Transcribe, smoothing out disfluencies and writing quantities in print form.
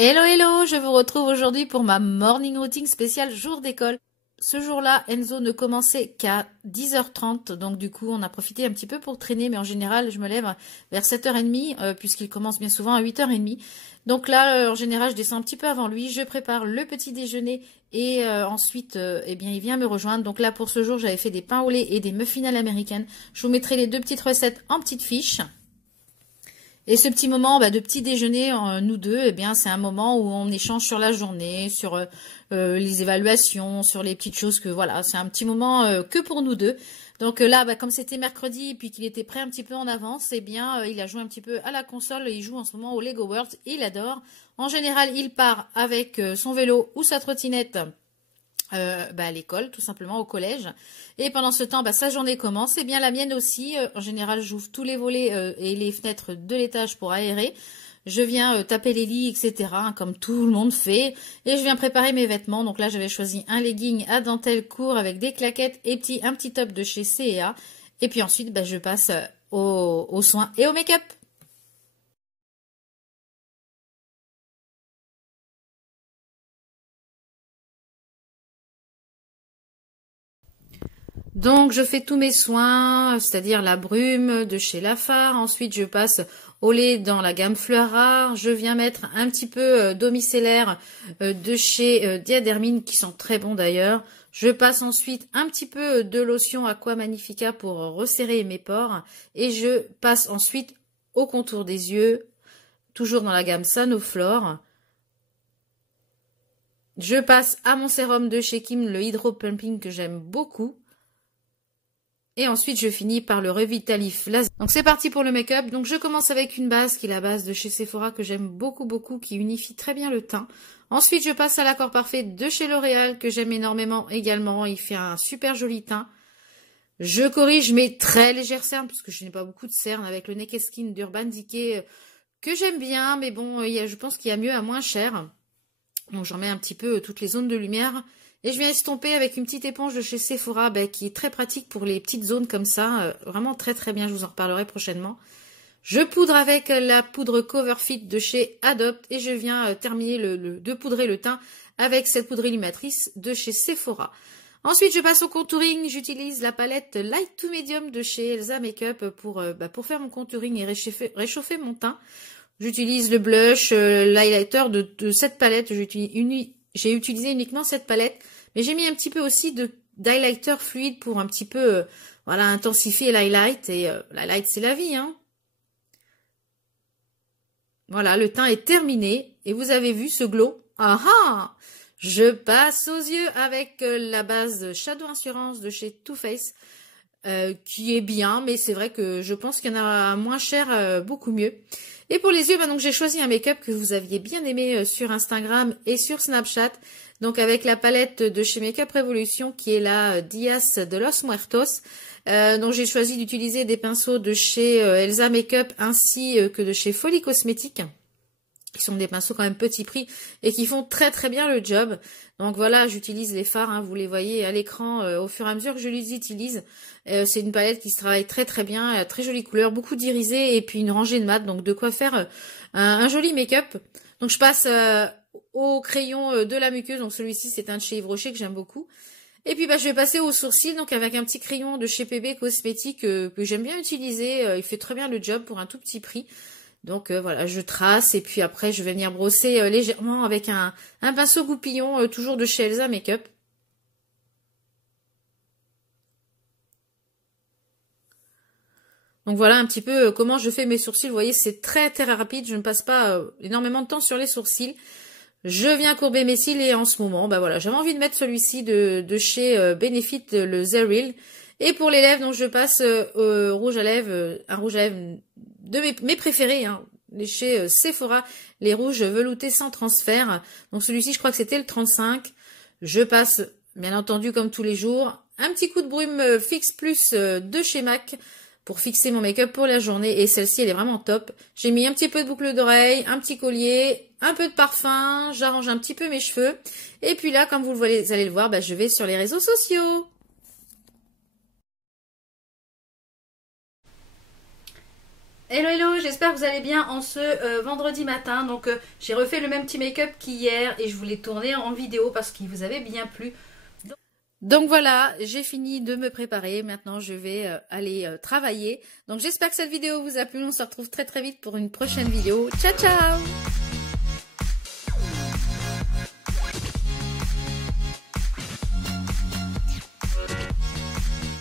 Hello hello, je vous retrouve aujourd'hui pour ma morning routine spéciale jour d'école. Ce jour-là, Enzo ne commençait qu'à 10h30, donc du coup on a profité un petit peu pour traîner, mais en général je me lève vers 7h30 puisqu'il commence bien souvent à 8h30. Donc là, en général, je descends un petit peu avant lui, je prépare le petit déjeuner et ensuite, eh bien, il vient me rejoindre. Donc là, pour ce jour, j'avais fait des pains au lait et des muffins à l'américaine. Je vous mettrai les deux petites recettes en petites fiches. Et ce petit moment de petit déjeuner, nous deux, eh bien, c'est un moment où on échange sur la journée, sur les évaluations, sur les petites choses que voilà, c'est un petit moment que pour nous deux. Donc là, comme c'était mercredi et puis qu'il était prêt un petit peu en avance, eh bien, il a joué un petit peu à la console. Il joue en ce moment au Lego World. Il adore. En général, il part avec son vélo ou sa trottinette. À l'école, tout simplement au collège. Et pendant ce temps, sa journée commence. Et bien la mienne aussi. En général, j'ouvre tous les volets et les fenêtres de l'étage pour aérer. Je viens taper les lits, etc. Comme tout le monde fait. Et je viens préparer mes vêtements. Donc là, j'avais choisi un legging à dentelle court avec des claquettes et un petit top de chez C&A. Et puis ensuite, je passe aux soins et au make-up. Donc, je fais tous mes soins, c'est-à-dire la brume de chez Lafare. Ensuite, je passe au lait dans la gamme Fleur Rare. Je viens mettre un petit peu d'eau micellaire de chez Diadermine, qui sont très bons d'ailleurs. Je passe ensuite un petit peu de lotion Aqua Magnifica pour resserrer mes pores. Et je passe ensuite au contour des yeux, toujours dans la gamme Sanoflore. Je passe à mon sérum de chez Kim, le Hydro Pumping, que j'aime beaucoup. Et ensuite, je finis par le Revitalif Laser. Donc, c'est parti pour le make-up. Donc, je commence avec une base qui est la base de chez Sephora que j'aime beaucoup, beaucoup, qui unifie très bien le teint. Ensuite, je passe à l'accord parfait de chez L'Oréal que j'aime énormément également. Il fait un super joli teint. Je corrige mes très légères cernes parce que je n'ai pas beaucoup de cernes avec le Naked Skin d'Urban Decay que j'aime bien. Mais bon, je pense qu'il y a mieux à moins cher. Donc, j'en mets un petit peu toutes les zones de lumière. Et je viens estomper avec une petite éponge de chez Sephora qui est très pratique pour les petites zones comme ça. Vraiment très très bien, je vous en reparlerai prochainement. Je poudre avec la poudre Coverfit de chez Adopt et je viens terminer de poudrer le teint avec cette poudre illuminatrice de chez Sephora. Ensuite, je passe au contouring. J'utilise la palette Light to Medium de chez Elsa Makeup pour faire mon contouring et réchauffer mon teint. J'utilise le blush, l'highlighter de cette palette. J'ai utilisé uniquement cette palette, mais j'ai mis un petit peu aussi d'highlighter fluide pour un petit peu intensifier l'highlight. Et l'highlight, c'est la vie, hein. Voilà, le teint est terminé. Et vous avez vu ce glow. Ah ah! Je passe aux yeux avec la base Shadow Assurance de chez Too Faced, qui est bien, mais c'est vrai que je pense qu'il y en a moins cher, beaucoup mieux. Et pour les yeux, donc j'ai choisi un make-up que vous aviez bien aimé sur Instagram et sur Snapchat. Donc avec la palette de chez Makeup Revolution qui est la Dias de los Muertos. Donc j'ai choisi d'utiliser des pinceaux de chez Elsa Makeup ainsi que de chez Folie Cosmétique. Qui sont des pinceaux quand même petit prix et qui font très très bien le job. Donc voilà, j'utilise les fards, hein, vous les voyez à l'écran au fur et à mesure que je les utilise. C'est une palette qui se travaille très très bien, très jolie couleur, beaucoup d'irisé et puis une rangée de mat, donc de quoi faire un joli make-up. Donc je passe au crayon de la muqueuse, donc celui-ci c'est un de chez Yves Rocher que j'aime beaucoup. Et puis je vais passer au sourcil, donc avec un petit crayon de chez PB Cosmétique que j'aime bien utiliser, il fait très bien le job pour un tout petit prix. Donc voilà, je trace et puis après je vais venir brosser légèrement avec un pinceau goupillon toujours de chez Elsa Makeup. Donc voilà un petit peu comment je fais mes sourcils. Vous voyez, c'est très très rapide, je ne passe pas énormément de temps sur les sourcils. Je viens courber mes cils et en ce moment, voilà, j'avais envie de mettre celui-ci de chez Benefit, le Zeril. Et pour les lèvres, donc je passe rouge à lèvres, un rouge à lèvres de mes préférés, hein, chez Sephora, les rouges veloutés sans transfert. Donc celui-ci, je crois que c'était le 35. Je passe, bien entendu, comme tous les jours, un petit coup de brume Fix Plus de chez MAC pour fixer mon make-up pour la journée. Et celle-ci, elle est vraiment top. J'ai mis un petit peu de boucle d'oreille, un petit collier, un peu de parfum. J'arrange un petit peu mes cheveux. Et puis là, comme vous allez le voir, je vais sur les réseaux sociaux. Hello hello, j'espère que vous allez bien en ce vendredi matin. Donc j'ai refait le même petit make-up qu'hier et je voulais tourner en vidéo parce qu'il vous avait bien plu. Donc voilà, j'ai fini de me préparer. Maintenant je vais aller travailler. Donc j'espère que cette vidéo vous a plu. On se retrouve très très vite pour une prochaine vidéo. Ciao ciao!